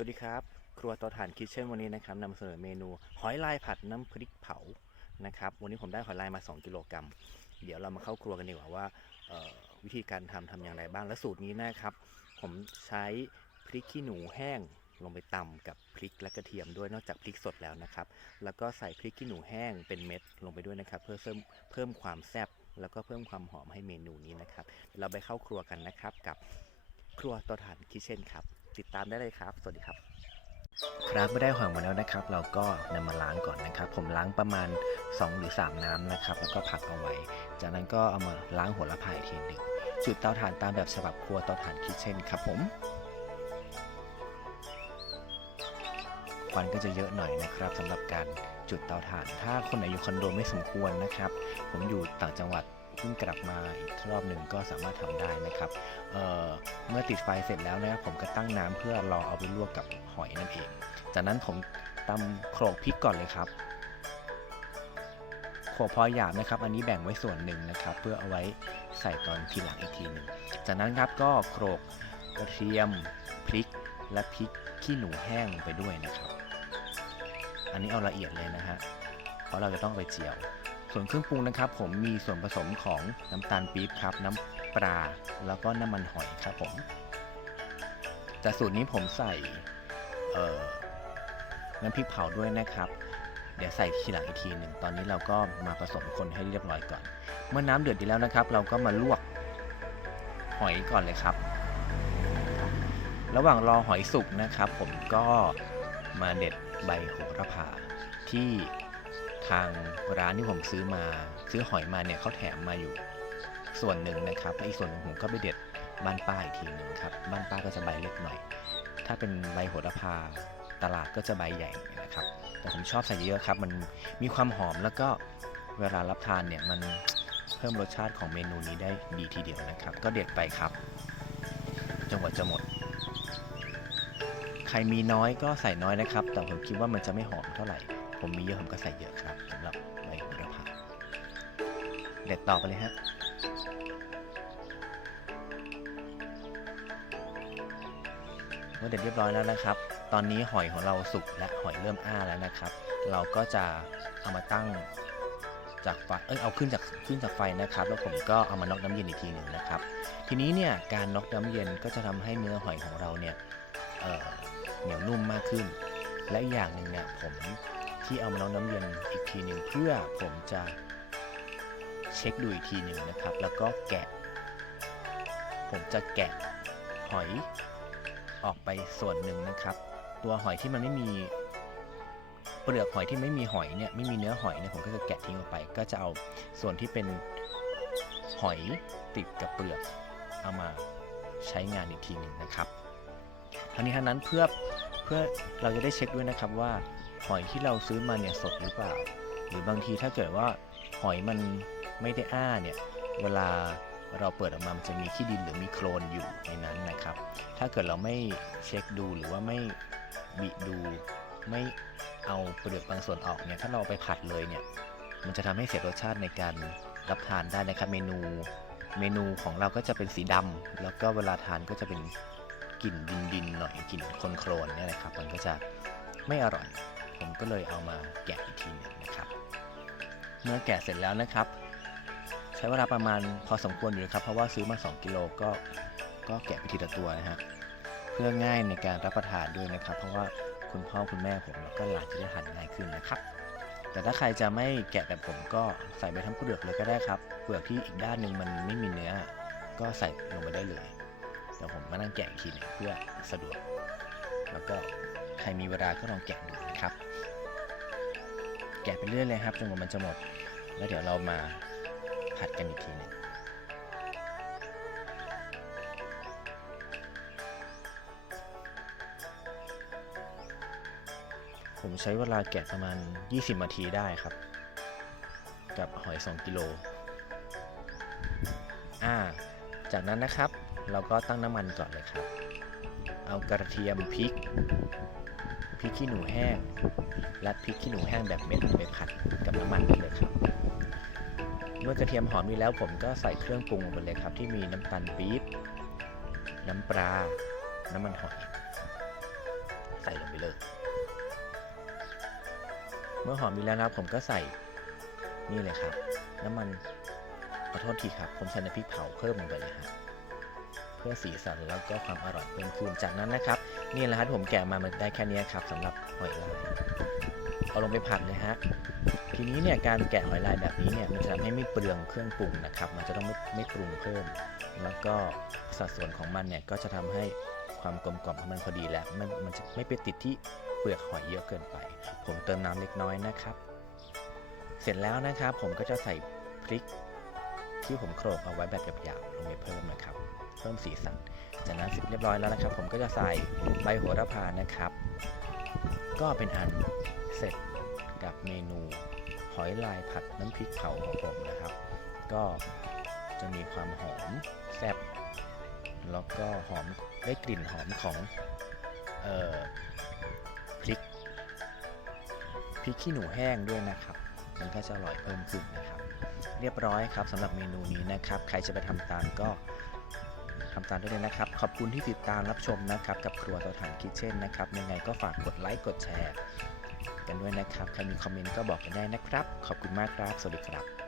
สวัสดีครับ ครัวตาถ่านคิทเช่นวันนี้นะครับนำเสนอเมนูหอยลายผัดน้ำพริกเผานะครับ วันนี้ผมได้หอยลายมา 2 กิโลกรัมเดี๋ยวเรามาเข้าครัวกันดีกว่าว่าวิธีการทำทำอย่างไรบ้างและสูตรนี้นะครับ ผมใช้พริกขี้หนูแห้งลงไปตำกับพริกและกระเทียมด้วยนอกจากพริกสดแล้วนะครับ แล้วก็ใส่พริกขี้หนูแห้งเป็นเม็ดลงไปด้วยนะครับ เพื่อเพิ่มเพิ่มความแซ่บแล้วก็เพิ่มความหอมให้เมนูนี้นะครับ เราไปเข้าครัวกันนะครับกับครัวตาถ่านคิทเช่นครับ ติดตามได้เลยครับ สวัสดีครับ ครับไม่ได้หอยมาแล้วนะครับ เราก็นำมาล้างก่อนนะครับ ผมล้างประมาณ 2 หรือ 3 น้ำนะครับ แล้วก็พักเอาไว้ จากนั้นก็เอามาล้างหัวละพายทีหนึ่งจุดเตาถ่านตามแบบฉบับครัวเตาถ่านคิทเช่นครับผมควันก็จะเยอะหน่อยนะครับสำหรับการจุดเตาถ่าน ถ้าคนไหนอยู่คอนโดไม่สมควรนะครับ ผมอยู่ต่างจังหวัด เพิ่งกลับมาอีกรอบหนึ่งก็สามารถทำได้นะครับเเมื่อติดไฟเสร็จแล้วนะครับผมก็ตั้งน้ำเพื่อรอเอาไปลวกกับหอยนั่นเอง จากนั้นผมตำโขลกพริกก่อนเลยครับโขลกพอหยาบนะครับ อันนี้แบ่งไว้ส่วนหนึ่งนะครับ เพื่อเอาไว้ใส่ตอนทีหลังอีกทีหนึ่งจากนั้นครับก็โขลกกระเทียมพริกและพริกขี้หนูแห้งลงไปด้วยนะครับ อันนี้เอาละเอียดเลยนะฮะ เพราะเราจะต้องไปเจียว ส่วนเครื่องปรุงนะครับผมมีส่วนผสมของน้ำตาลปี๊บครับ น้ำปลาแล้วก็น้ำมันหอยครับผมแต่สูตรนี้ผมใส่เอ่อน้ำพริกเผาด้วยนะครับ เดี๋ยวใส่ทีหลังอีกทีหนึ่งตอนนี้เราก็มาผสมคนให้เรียบร้อยก่อน เมื่อน้ำเดือดดีแล้วนะครับ เราก็มาลวกหอยก่อนเลยครับ ระหว่างรอหอยสุกนะครับ ผมก็มาเด็ดใบโหระพาที่ ทางร้านที่ผมซื้อมาซื้อหอยมาเนี่ยเขาแถมมาอยู่ ส่วนหนึ่งนะครับและอีกส่วนหนึ่งผมก็ไปเด็ดบ้านป้าอีกทีหนึ่งครับบ้านป้าก็จะใบเล็กหน่อย ถ้าเป็นใบโหระพาตลาดก็จะใบใหญ่นะครับ แต่ผมชอบใส่เยอะครับ มันมีความหอมแล้วก็เวลารับทานเนี่ยมันเพิ่มรสชาติของเมนูนี้ได้ดีทีเดียวนะครับ ก็เด็ดไปครับจนกว่าจะหมด ใครมีน้อยก็ใส่น้อยนะครับ แต่ผมคิดว่ามันจะไม่หอมเท่าไหร่ ผมมีเยอะผมก็ใส่เยอะครับสำหรับใบโหระพาเด็ดต่อไปเลยฮะเมื่อเด็ดเรียบร้อยแล้วนะครับ ตอนนี้หอยของเราสุกและหอยเริ่มอ้าแล้วนะครับ เราก็จะเอามาตั้งจากไฟเอ้ยเอาขึ้นจากขึ้นจากไฟนะครับ แล้วผมก็เอามาน็อกน้ำเย็นอีกทีหนึ่งนะครับ ทีนี้เนี่ยการน็อกน้ำเย็นก็จะทำให้เนื้อหอยของเราเนี่ยเเหนียวนุ่มมากขึ้น และอย่างหนึ่งเนี่ยผม ที่เอามาน็อกน้ำเย็นอีกทีหนึ่งเพื่อผมจะเช็คดูอีกทีหนึ่งนะครับ แล้วก็แกะ ผมจะแกะหอยออกไปส่วนหนึ่งนะครับ ตัวหอยที่มันไม่มีเปลือกหอยที่ไม่มีหอยเนี่ยไม่มีเนื้อหอยเนี่ยผมก็จะแกะทิ้งออกไป ก็จะเอาส่วนที่เป็นหอยติดกับเปลือกเอามาใช้งานอีกทีหนึ่งนะครับทั้งนี้ทั้งนั้นเพื่อเพื่อเราจะได้เช็คด้วยนะครับว่า หอยที่เราซื้อมาเนี่ยสดหรือเปล่า หรือบางทีถ้าเกิดว่าหอยมันไม่ได้อ้าเนี่ยเวลาเราเปิดออกมามันจะมีขี้ดินหรือมีโคลนอยู่ในนั้นนะครับ ถ้าเกิดเราไม่เช็คดูหรือว่าไม่บิดู ไม่เอาเปลือกบางส่วนออกเนี่ยถ้าเราไปผัดเลยเนี่ยมันจะทำให้เสียรสชาติในการรับทานได้นะครับเมนูเมนูของเราก็จะเป็นสีดำแล้วก็เวลาทานก็จะเป็นกลิ่นดินดินหน่อยกลิ่นโคลนเนี่ยนะครับ มันก็จะไม่อร่อย ก็เลยเอามาแกะอีกทีหนึงนะครับ เมื่อแกะเสร็จแล้วนะครับ ใช้เวลาประมาณพอสมควรอยู่นะครับ เพราะว่าซื้อมา 2 กิโลก็ก็แกะไปทีละตัวนะฮะเพื่อง่ายในการรับประทานด้วยนะครับ เพราะว่าคุณพ่อคุณแม่ผมแล้วก็หลานจะได้ทานง่ายขึ้นนะครับ แต่ถ้าใครจะไม่แกะแบบผมก็ใส่ไปทั้งเปลือกเลยก็ได้ครับเปลือกที่อีกด้านหนึ่งมันไม่มีเนื้อ ก็ใส่ลงไปได้เลยเดี๋ยวผมมานั่งแกะอีกทีนึงเพื่อสะดวก แล้วก็ ใครมีเวลาก็ลองแกะดูนะครับ แกะไปเรื่อยเลยครับจนกว่ามันจะหมด แล้วเดี๋ยวเรามาผัดกันอีกทีหนึงผมใช้เวลาแกะประมาณ 20 นาทีได้ครับ กับหอย 2 กิโล อ่า จากนั้นนะครับ เราก็ตั้งน้ำมันก่อนเลยครับ เอากระเทียมพริก พริกขี้หนูแห้งและพริกขี้หนูแห้งแบบเม็ดลงไปผัดกับน้ำมันเลยครับ เมื่อกระเทียมหอมมีแล้วผมก็ใส่เครื่องปรุงไปเลยครับ ที่มีน้ำตาลปี๊บน้ำปลา น้ำมันหอย ใส่ลงไปเลย เมื่อหอมมีแล้วนะผมก็ใส่นี่เลยครับ น้ำมันขอโทษทีครับ ผมใส่น้ำพริกเผาเพิ่มลงไปเลยครับ เพื่อสีสันแล้วก็ความอร่อยเพิ่มขึ้นจากนั้นนะครับ นี่แหละครับผมแกะมามันได้แค่นี้ครับสำหรับหอยลายเอาลงไปผัดเลยฮะทีนี้เนี่ยการแกะหอยลายแบบนี้เนี่ยมันจะทำให้ไม่เปลืองเครื่องปรุงนะครับ มันจะต้องไม่ไม่ปรุงเพิ่ม แล้วก็สัดส่วนของมันเนี่ยก็จะทำให้ความกลมกล่อมของมันพอดีแล้วมันมันจะไม่ไปติดที่เปลือกหอยเยอะเกินไป ผมเติมน้ำเล็กน้อยนะครับ เสร็จแล้วนะครับผมก็จะใส่พริกที่ผมโขลกเอาไว้แบบหยาบๆลงไปเพิ่มนะครับ เพิ่มสีสัน จากนั้นเสร็จเรียบร้อยแล้วนะครับ ผมก็จะใส่ใบโหระพานะครับ ก็เป็นอันเสร็จกับเมนูหอยลายผัดน้ำพริกเผาของผมนะครับ ก็จะมีความหอมแซ่บแล้วก็หอมได้กลิ่นหอมของเอ่อพริกพริกขี้หนูแห้งด้วยนะครับ มันก็จะอร่อยเพิ่มขึ้นนะครับ เรียบร้อยครับสำหรับเมนูนี้นะครับ ใครจะไปทำตามก็ ตามด้วยนะครับ ขอบคุณที่ติดตามรับชมนะครับ กับครัวเตาถ่านคิทเช่นนะครับ ยังไงก็ฝากกดไลค์กดแชร์ กันด้วยนะครับ ใครมีคอมเมนต์ก็บอกกันได้นะครับ ขอบคุณมากครับ สวัสดีครับ